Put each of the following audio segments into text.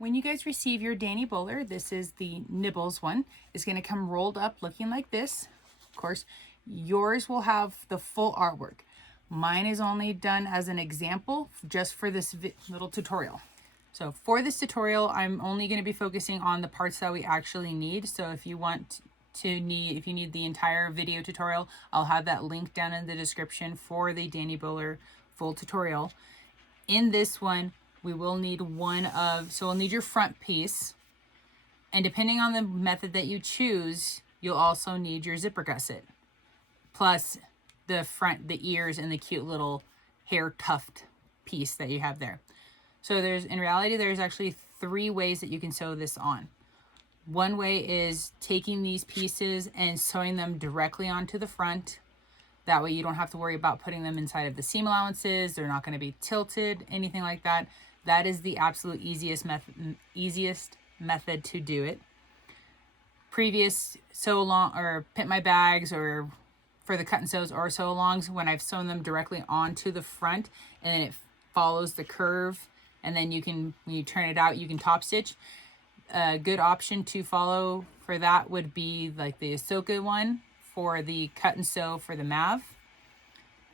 When you guys receive your Danny Bowler, this is the Nibbles one, it's going to come rolled up looking like this. Of course, yours will have the full artwork. Mine is only done as an example just for this little tutorial. So for this tutorial, I'm only going to be focusing on the parts that we actually need. So if you need the entire video tutorial, I'll have that link down in the description for the Danny Bowler full tutorial. In this one, we will need so we'll need your front piece. And depending on the method that you choose, you'll also need your zipper gusset. Plus the ears and the cute little hair tuft piece that you have there. So in reality, there's actually 3 ways that you can sew this on. One way is taking these pieces and sewing them directly onto the front. That way you don't have to worry about putting them inside of the seam allowances. They're not going to be tilted, anything like that. That is the absolute easiest method to do it. Previous sew along or Pimp My bags, or for the cut and sews or sew alongs, when I've sewn them directly onto the front and then it follows the curve, and then when you turn it out, you can top stitch. A good option to follow for that would be like the Ahsoka one for the cut and sew for the Mav.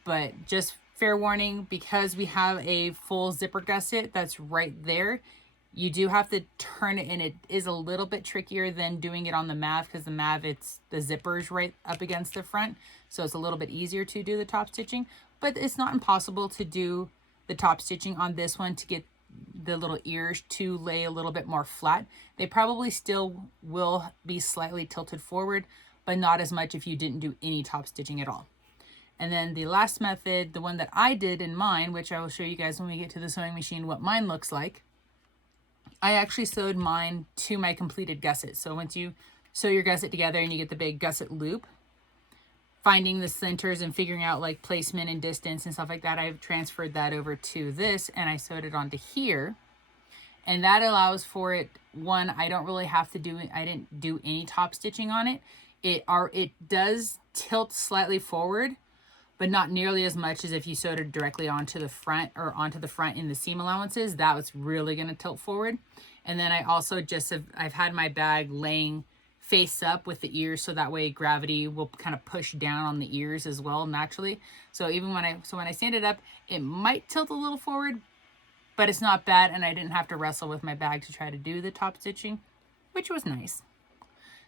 But just fair warning, because we have a full zipper gusset that's right there, you do have to turn it, and it is a little bit trickier than doing it on the Mav, because the Mav, the zipper's right up against the front, so it's a little bit easier to do the top stitching. But it's not impossible to do the top stitching on this one to get the little ears to lay a little bit more flat. They probably still will be slightly tilted forward, but not as much if you didn't do any top stitching at all. And then the last method, the one that I did in mine, which I will show you guys when we get to the sewing machine what mine looks like. I actually sewed mine to my completed gusset. So once you sew your gusset together and you get the big gusset loop, finding the centers and figuring out like placement and distance and stuff like that, I've transferred that over to this and I sewed it onto here. And that allows for it, I don't really have to I didn't do any top stitching on it. It does tilt slightly forward, but not nearly as much as if you sewed it directly onto the front in the seam allowances. That was really going to tilt forward. And then I also I've had my bag laying face up with the ears, so that way gravity will kind of push down on the ears as well naturally. So even when I stand it up, it might tilt a little forward, but it's not bad, and I didn't have to wrestle with my bag to try to do the top stitching, which was nice.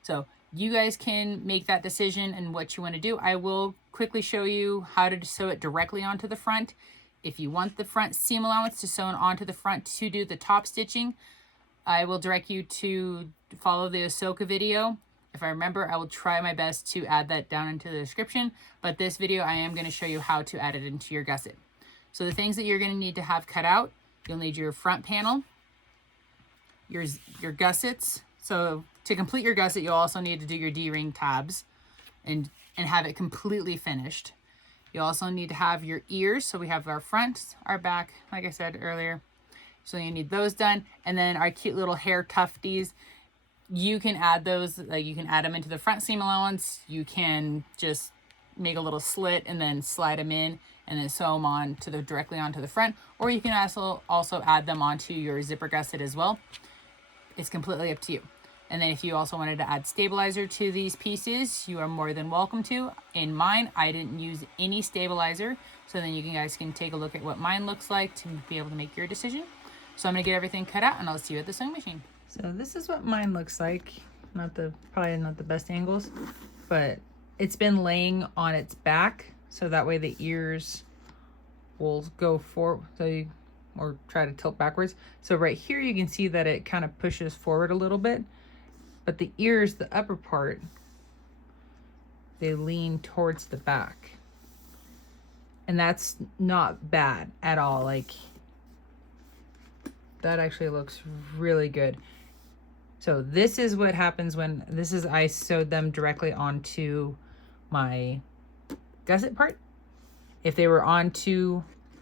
So you guys can make that decision and what you want to do. I will quickly show you how to sew it directly onto the front. If you want the front seam allowance to sew onto the front to do the top stitching, I will direct you to follow the Ahsoka video. If I remember, I will try my best to add that down into the description, but this video I am going to show you how to add it into your gusset. So the things that you're going to need to have cut out, you'll need your front panel, your gussets. So to complete your gusset, you'll also need to do your D-ring tabs and have it completely finished. You also need to have your ears. So we have our front, our back, like I said earlier. So you need those done. And then our cute little hair tufties, you can add those, like you can add them into the front seam allowance. You can just make a little slit and then slide them in and then sew them on directly onto the front. Or you can also add them onto your zipper gusset as well. It's completely up to you. And then if you also wanted to add stabilizer to these pieces, you are more than welcome to. In mine, I didn't use any stabilizer. So then you guys can take a look at what mine looks like to be able to make your decision. So I'm going to get everything cut out and I'll see you at the sewing machine. So this is what mine looks like. Probably not the best angles, but it's been laying on its back. So that way the ears will go forward. Or try to tilt backwards. So right here, you can see that it kind of pushes forward a little bit. But the ears, the upper part, they lean towards the back. And that's not bad at all. Like, that actually looks really good. So this is what happens I sewed them directly onto my gusset part. If they were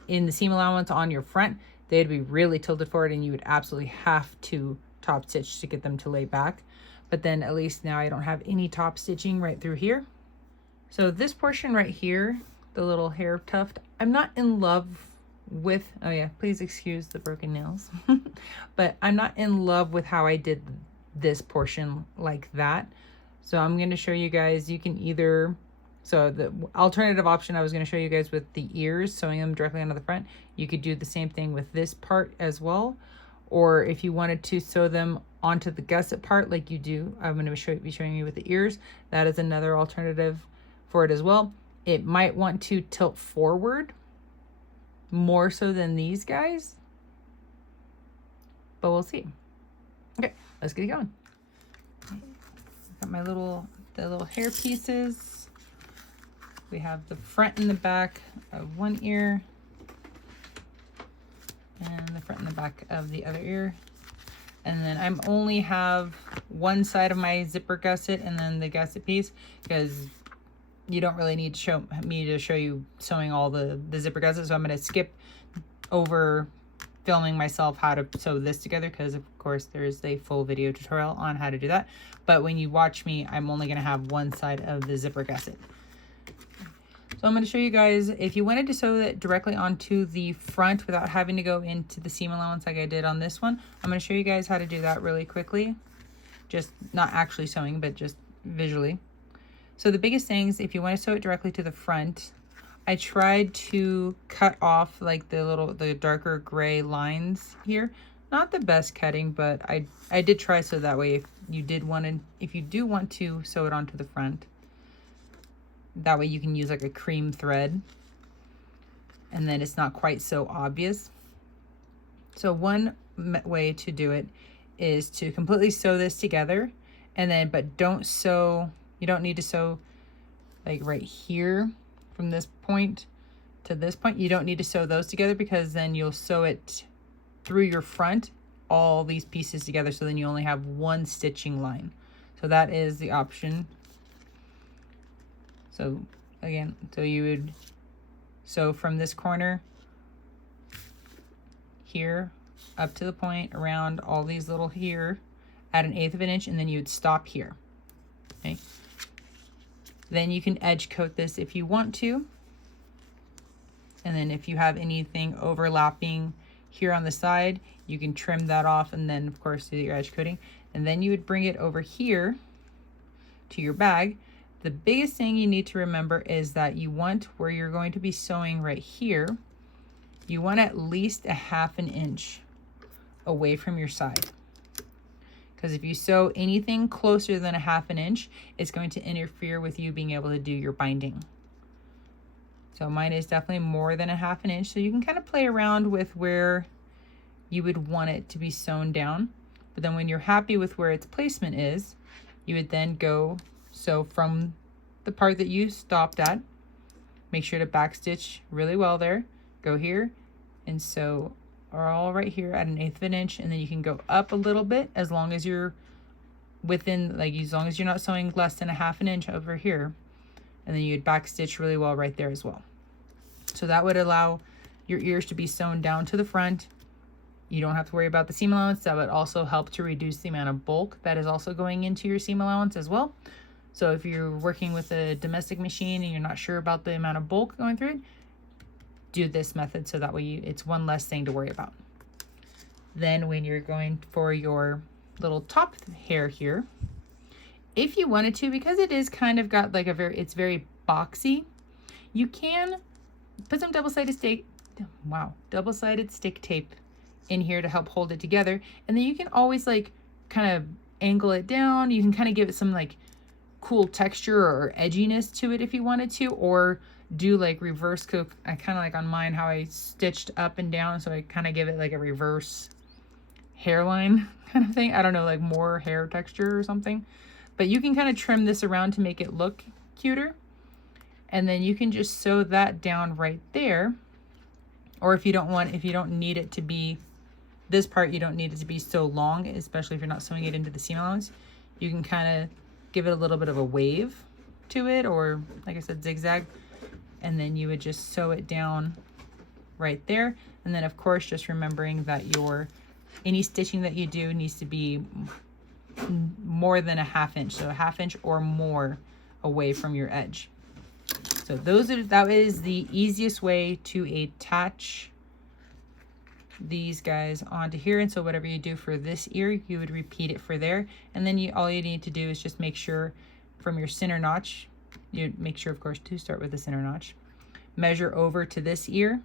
in the seam allowance on your front, they'd be really tilted forward and you would absolutely have to top stitch to get them to lay back. But then at least now I don't have any top stitching right through here. So this portion right here, the little hair tuft, I'm not in love with, oh yeah, please excuse the broken nails. but I'm not in love with how I did this portion like that. So I'm going to show you guys, you can either, so the alternative option I was going to show you guys with the ears, sewing them directly onto the front. You could do the same thing with this part as well. Or if you wanted to sew them onto the gusset part like you do, I'm going to be showing you with the ears. That is another alternative for it as well. It might want to tilt forward more so than these guys, but we'll see. Okay, let's get going. Got my the little hair pieces. We have the front and the back of one ear and the front and the back of the other ear. And then I'm only have one side of my zipper gusset and then the gusset piece, because you don't really need to show you sewing all the zipper gussets. So I'm going to skip over filming myself how to sew this together, because of course there's a full video tutorial on how to do that. But when you watch me, I'm only going to have one side of the zipper gusset. So I'm going to show you guys, if you wanted to sew it directly onto the front without having to go into the seam allowance like I did on this one, I'm going to show you guys how to do that really quickly. Just not actually sewing, but just visually. So the biggest things, if you want to sew it directly to the front, I tried to cut off like the darker gray lines here. Not the best cutting, but I did try, so that way if you do want to sew it onto the front, that way you can use like a cream thread and then it's not quite so obvious. So one way to do it is to completely sew this together, and then but you don't need to sew like right here from this point to this point. You don't need to sew those together, because then you'll sew it through your front, all these pieces together, so then you only have one stitching line. So that is the option. So again, so you would sew from this corner here up to the point around all these little here at 1/8 of an inch, and then you would stop here. Okay. Then you can edge coat this if you want to. And then if you have anything overlapping here on the side, you can trim that off, and then of course do your edge coating. And then you would bring it over here to your bag. The biggest thing you need to remember is that you want, where you're going to be sewing right here, you want at least 1/2 inch away from your side. Because if you sew anything closer than 1/2 inch, it's going to interfere with you being able to do your binding. So mine is definitely more than 1/2 inch. So you can kind of play around with where you would want it to be sewn down. But then when you're happy with where its placement is, you would then go sew from the part that you stopped at. Make sure to back stitch really well there. Go here and sew all right here at 1/8 of an inch, and then you can go up a little bit as long as you're within, like as long as you're not sewing less than 1/2 inch over here, and then you'd back stitch really well right there as well. So that would allow your ears to be sewn down to the front. You don't have to worry about the seam allowance. That would also help to reduce the amount of bulk that is also going into your seam allowance as well. So if you're working with a domestic machine and you're not sure about the amount of bulk going through it, do this method, so that way it's one less thing to worry about. Then when you're going for your little top hair here, if you wanted to, because it is kind of got like it's very boxy, you can put some double-sided stick tape in here to help hold it together, and then you can always like kind of angle it down. You can kind of give it some like cool texture or edginess to it if you wanted to, or do like reverse cook. I kind of like on mine how I stitched up and down, so I kind of give it like a reverse hairline kind of thing. I don't know, like more hair texture or something. But you can kind of trim this around to make it look cuter, and then you can just sew that down right there. Or if you don't need it to be this part, you don't need it to be so long, especially if you're not sewing it into the seam allowance, you can kind of give it a little bit of a wave to it, or like I said, zigzag, and then you would just sew it down right there. And then of course, just remembering that any stitching that you do needs to be more than 1/2 inch, so 1/2 inch or more away from your edge. So that is the easiest way to attach these guys onto here. And so whatever you do for this ear, you would repeat it for there. And then all you need to do is just make sure from your center notch, you make sure, of course, to start with the center notch, measure over to this ear,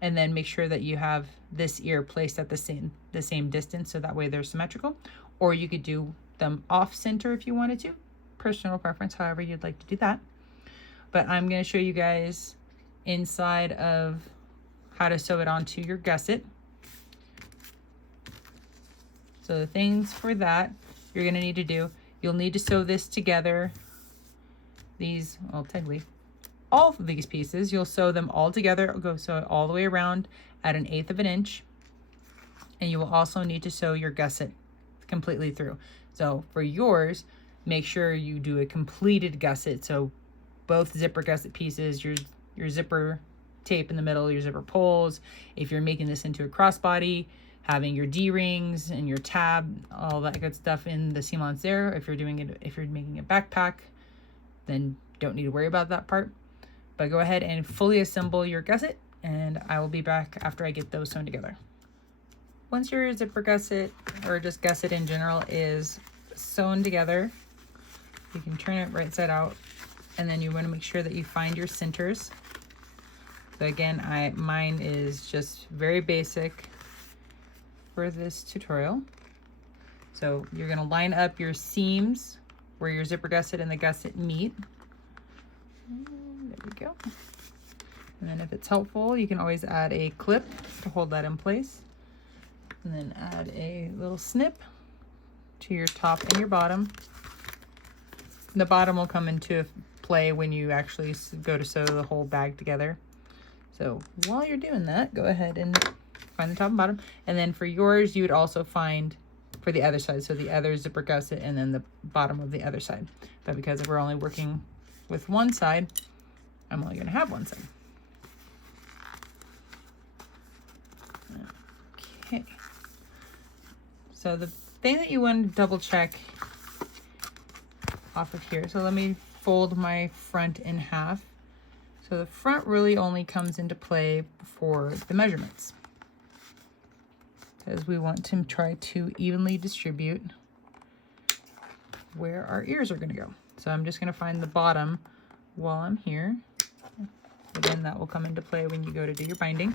and then make sure that you have this ear placed at the same distance, so that way they're symmetrical. Or you could do them off center if you wanted to. Personal preference, however you'd like to do that. But I'm going to show you guys inside of how to sew it onto your gusset. So the things for that you're going to need to do, you'll need to sew this together. These, well, technically, all of these pieces, you'll sew them all together. Go sew it all the way around at 1/8 of an inch. And you will also need to sew your gusset completely through. So for yours, make sure you do a completed gusset. So both zipper gusset pieces, your zipper tape in the middle, your zipper pulls. If you're making this into a crossbody, having your D-rings and your tab, all that good stuff in the seam allowance there. If you're making a backpack, then don't need to worry about that part. But go ahead and fully assemble your gusset, and I will be back after I get those sewn together. Once your zipper gusset, or just gusset in general, is sewn together, you can turn it right side out, and then you want to make sure that you find your centers. So again, mine is just very basic for this tutorial. So you're going to line up your seams where your zipper gusset and the gusset meet. There we go. And then if it's helpful, you can always add a clip to hold that in place. And then add a little snip to your top and your bottom. The bottom will come into play when you actually go to sew the whole bag together. So while you're doing that, go ahead and find the top and bottom. And then for yours, you would also find for the other side, so the other zipper gusset and then the bottom of the other side. But because we're only working with one side, I'm only going to have one side. Okay. So the thing that you want to double check off of here, so let me fold my front in half. So the front really only comes into play for the measurements, because we want to try to evenly distribute where our ears are going to go. So I'm just going to find the bottom while I'm here. Again, that will come into play when you go to do your binding.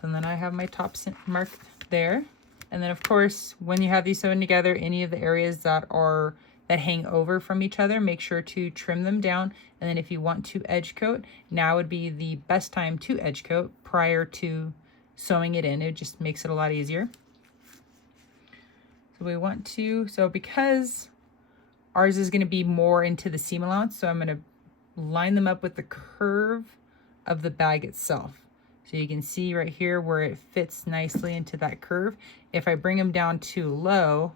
So then I have my top marked there. And then of course, when you have these sewn together, any of the areas that hang over from each other, make sure to trim them down. And then if you want to edge coat, now would be the best time to edge coat prior to sewing it in. It just makes it a lot easier. So we want to, so because ours is going to be more into the seam allowance, so I'm going to line them up with the curve of the bag itself. So you can see right here where it fits nicely into that curve. If I bring them down too low,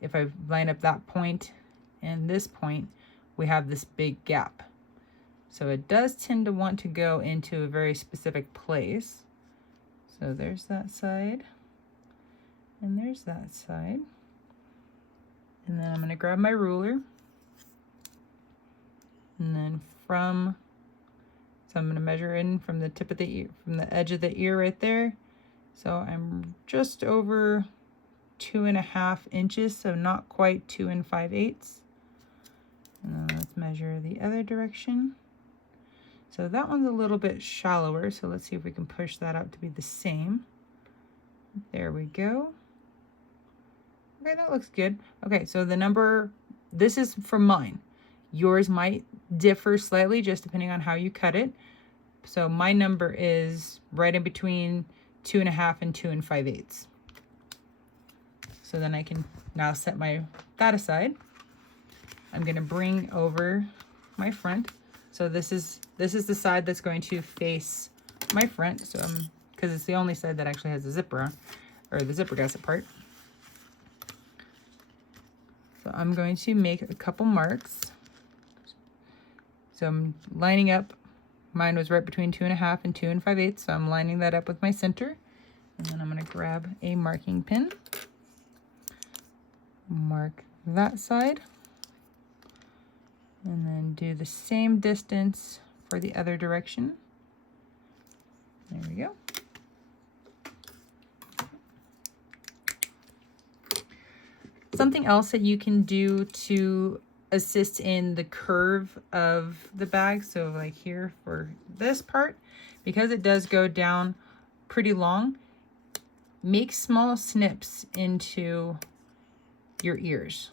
if I line up that point and this point, we have this big gap. So it does tend to want to go into a very specific place. So there's that side, and there's that side. And then I'm going to grab my ruler, and then so I'm going to measure in from the tip of the ear, from the edge of the ear right there. So I'm just over 2.5 inches, so not quite 2 5/8. And then let's measure the other direction. So that one's a little bit shallower, so let's see if we can push that out to be the same. There we go. Okay, that looks good. Okay, so the number, this is for mine. Yours might differ slightly just depending on how you cut it. So my number is right in between 2.5 and 2 5/8. So then I can now set that aside. I'm going to bring over my front. So this is the side that's going to face my front. So because it's the only side that actually has a zipper on, or the zipper gusset part. So I'm going to make a couple marks. So I'm lining up. Mine was right between 2.5 and 2 5/8. So I'm lining that up with my center. And then I'm going to grab a marking pin. Mark that side. And then do the same distance for the other direction. There we go. Something else that you can do to assist in the curve of the bag, so like here for this part, because it does go down pretty long, make small snips into your ears.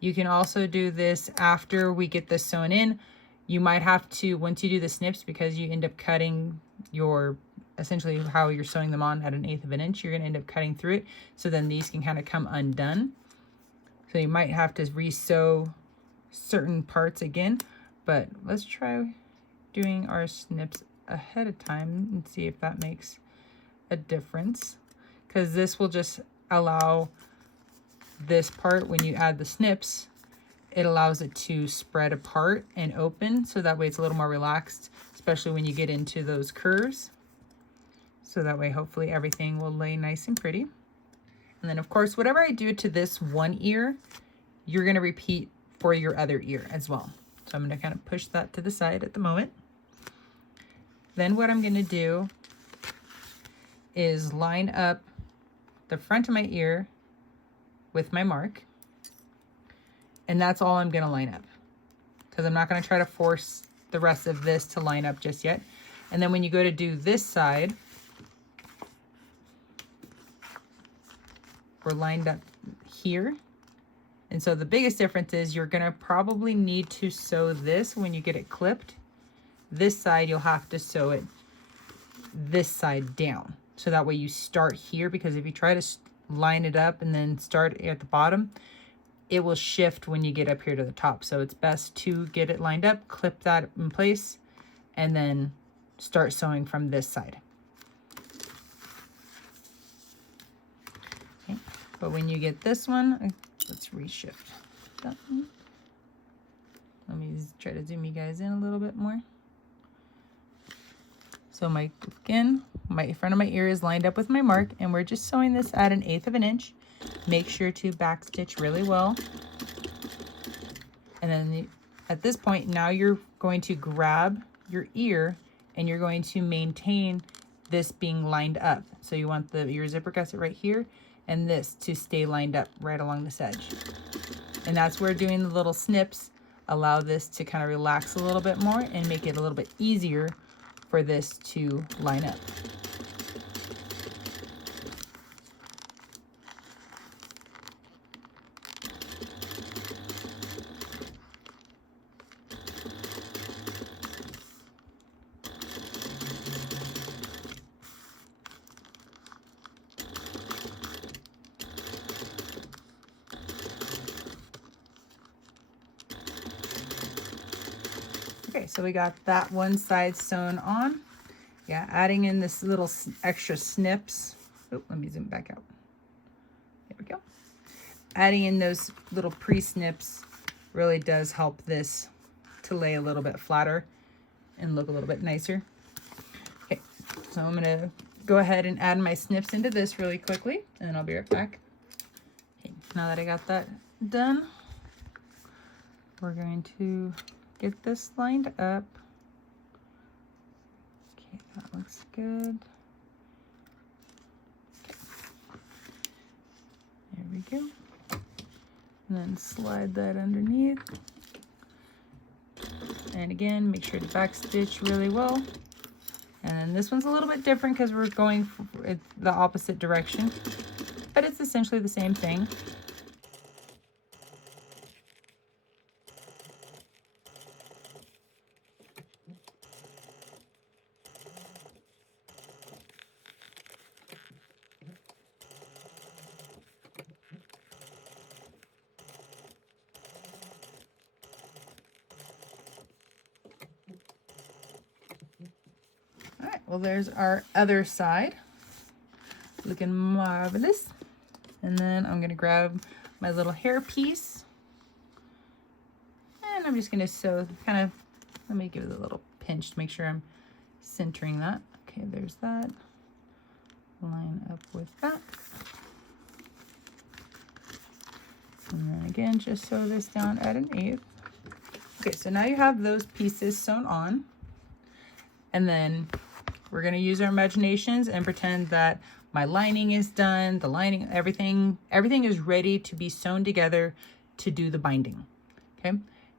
You can also do this after we get this sewn in. You might have to, once you do the snips, because you end up cutting your, essentially how you're sewing them on at 1/8 of an inch, you're gonna end up cutting through it. So then these can kind of come undone. So you might have to re-sew certain parts again, but let's try doing our snips ahead of time and see if that makes a difference. Because this will just allow this part, when you add the snips, it allows it to spread apart and open, so that way it's a little more relaxed, especially when you get into those curves. So that way hopefully everything will lay nice and pretty. And then of course, whatever I do to this one ear, you're gonna repeat for your other ear as well. So I'm gonna kind of push that to the side at the moment. Then what I'm gonna do is line up the front of my ear with my mark. And that's all I'm gonna line up, because I'm not gonna try to force the rest of this to line up just yet. And then when you go to do this side, we're lined up here. And so the biggest difference is you're gonna probably need to sew this when you get it clipped. This side, you'll have to sew it this side down. So that way you start here, because if you try to line it up and then start at the bottom, it will shift when you get up here to the top. So it's best to get it lined up, clip that in place, and then start sewing from this side. Okay. But when you get this one, let's reshift that one. Let me try to zoom you guys in a little bit more. So my front of my ear is lined up with my mark, and we're just sewing this at 1/8 of an inch. Make sure to back stitch really well. And then at this point, now you're going to grab your ear and you're going to maintain this being lined up. So you want your zipper gusset right here and this to stay lined up right along this edge. And that's where doing the little snips allow this to kind of relax a little bit more and make it a little bit easier for this to line up. Okay, so we got that one side sewn on. Yeah, adding in this little extra snips. Oh, let me zoom back out. There we go. Adding in those little pre-snips really does help this to lay a little bit flatter and look a little bit nicer. Okay, so I'm gonna go ahead and add my snips into this really quickly, and then I'll be right back. Okay, now that I got that done, we're going to get this lined up. Okay, that looks good. Okay. There we go. And then slide that underneath. And again, make sure to back stitch really well. And then this one's a little bit different because we're going the opposite direction, but it's essentially the same thing. Well, there's our other side, looking marvelous. And then I'm gonna grab my little hair piece, and I'm just gonna sew kind of, let me give it a little pinch to make sure I'm centering that. Okay, there's that. Line up with that. And then again, just sew this down at 1/8. Okay, so now you have those pieces sewn on. And then We're gonna use our imaginations and pretend that my lining is done, the lining, everything is ready to be sewn together to do the binding, okay?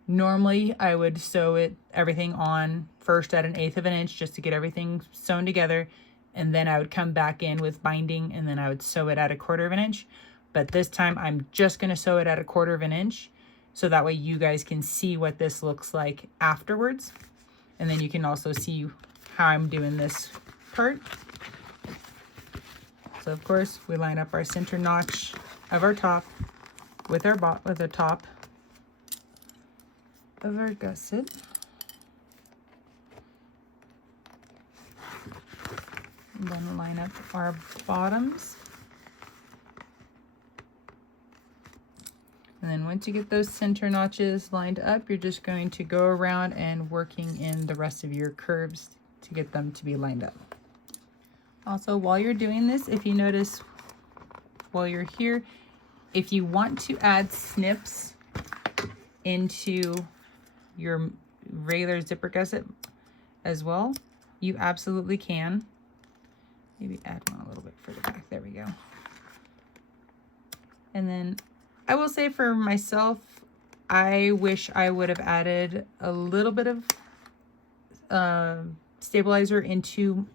Normally, I would sew everything on first at 1/8 of an inch just to get everything sewn together, and then I would come back in with binding, and then I would sew it at 1/4 of an inch. But this time, I'm just gonna sew it at 1/4 of an inch, so that way you guys can see what this looks like afterwards. And then you can also see how I'm doing this part. So of course, we line up our center notch of our top with our top of our gusset. And then line up our bottoms. And then once you get those center notches lined up, you're just going to go around and working in the rest of your curves to get them to be lined up. Also, while you're doing this, if you notice while you're here, if you want to add snips into your regular zipper gusset as well, you absolutely can. Maybe add one a little bit further back. There we go. And then I will say for myself, I wish I would have added a little bit of stabilizer into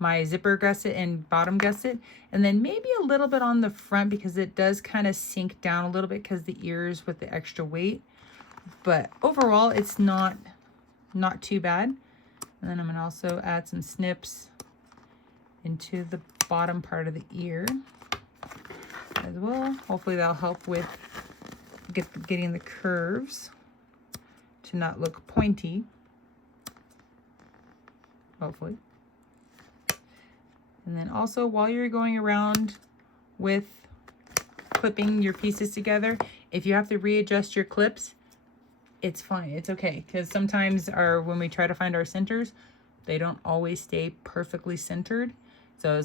my zipper gusset and bottom gusset, and then maybe a little bit on the front because it does kind of sink down a little bit because the ears with the extra weight. But overall, it's not too bad. And then I'm gonna also add some snips into the bottom part of the ear as well. Hopefully that'll help with getting the curves to not look pointy. Hopefully. And then also while you're going around with clipping your pieces together, if you have to readjust your clips, it's fine, it's okay. Because sometimes when we try to find our centers, they don't always stay perfectly centered. So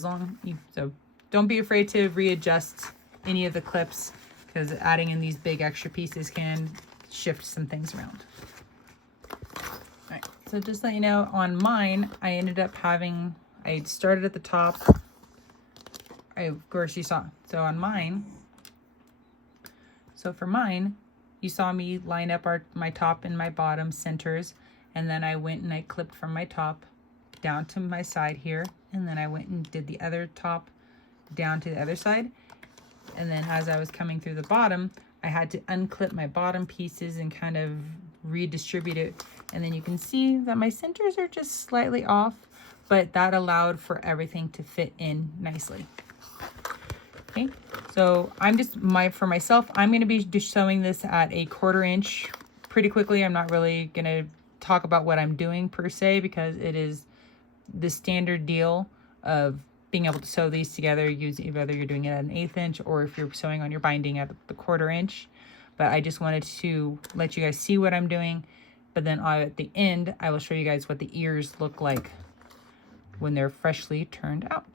don't be afraid to readjust any of the clips, because adding in these big extra pieces can shift some things around. All right, so just to let you know, on mine, I ended up having, I started at the top. Of course you saw, so on mine, so for mine, you saw me line up my top and my bottom centers, and then I went and I clipped from my top down to my side here, and then I went and did the other top down to the other side. And then as I was coming through the bottom, I had to unclip my bottom pieces and kind of redistribute it. And then you can see that my centers are just slightly off, but that allowed for everything to fit in nicely. Okay, so for myself, I'm going to be just sewing this at 1/4 inch pretty quickly. I'm not really going to talk about what I'm doing per se, because it is the standard deal of being able to sew these together, whether you're doing it at 1/8 inch or if you're sewing on your binding at the 1/4 inch. But I just wanted to let you guys see what I'm doing. But then at the end, I will show you guys what the ears look like when they're freshly turned out.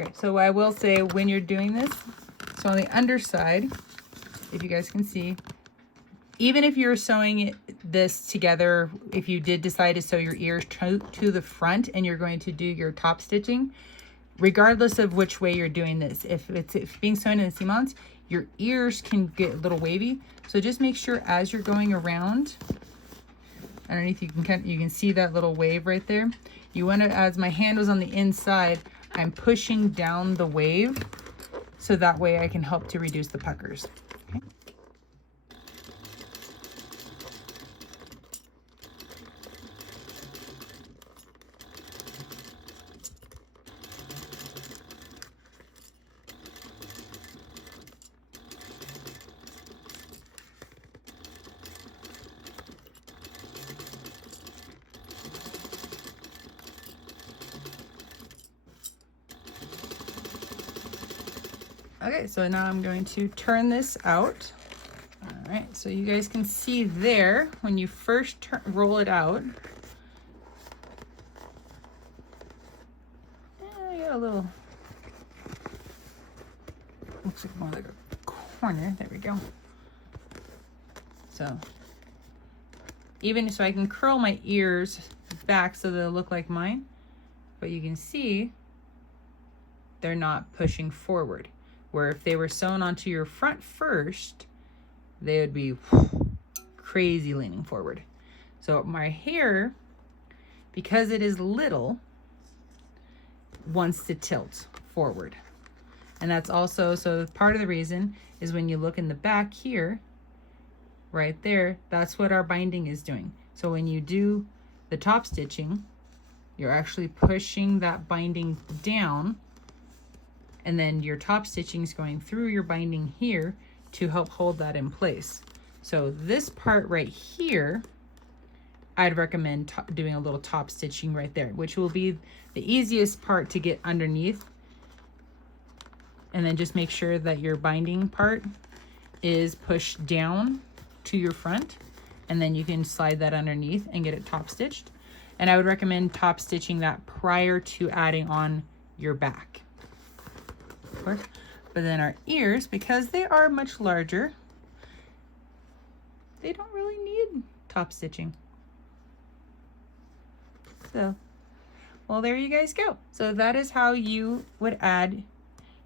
Okay, so I will say when you're doing this, so on the underside, if you guys can see, even if you're sewing this together, if you did decide to sew your ears to the front and you're going to do your top stitching, regardless of which way you're doing this, if it's being sewn in the seam-ons, your ears can get a little wavy. So just make sure as you're going around underneath. You can see that little wave right there. You want to, as my hand was on the inside, I'm pushing down the wave so that way I can help to reduce the puckers. Okay. Okay, so now I'm going to turn this out. All right, so you guys can see there, when you first roll it out, I got a little, looks like more like a corner. There we go. So, even so I can curl my ears back so they'll look like mine, but you can see they're not pushing forward. Where if they were sewn onto your front first, they would be crazy leaning forward. So my hair, because it is little, wants to tilt forward. And that's also, so part of the reason is when you look in the back here, right there, that's what our binding is doing. So when you do the top stitching, you're actually pushing that binding down, and then your top stitching is going through your binding here to help hold that in place. So this part right here, I'd recommend doing a little top stitching right there, which will be the easiest part to get underneath. And then just make sure that your binding part is pushed down to your front, and then you can slide that underneath and get it top stitched. And I would recommend top stitching that prior to adding on your back. Of course. But then our ears, because they are much larger, they don't really need top stitching. So, well, there you guys go. So that is how you would add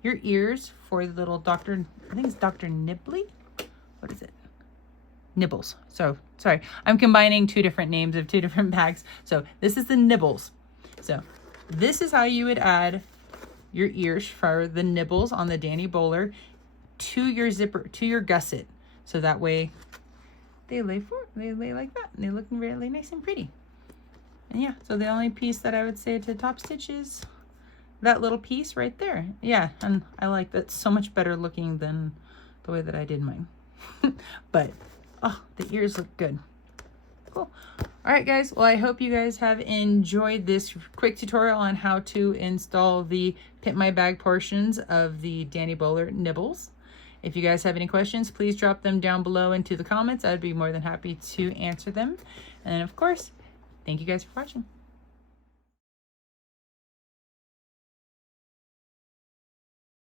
your ears for the little Dr. I think it's Dr. Nibley. What is it? Nibbles. So, sorry, I'm combining two different names of two different bags. So this is the Nibbles. So this is how you would add your ears for the nibbles on the Danny Bowler to your zipper, to your gusset. So that way they lay like that, and they look really nice and pretty. And yeah, so the only piece that I would say to top stitch is that little piece right there. Yeah, and I like that so much better looking than the way that I did mine. But, oh, the ears look good. Cool. All right, guys. Well, I hope you guys have enjoyed this quick tutorial on how to install the Pimp My Bag portions of the Danny Bowler Nibbles. If you guys have any questions, please drop them down below into the comments. I'd be more than happy to answer them. And of course, thank you guys for watching.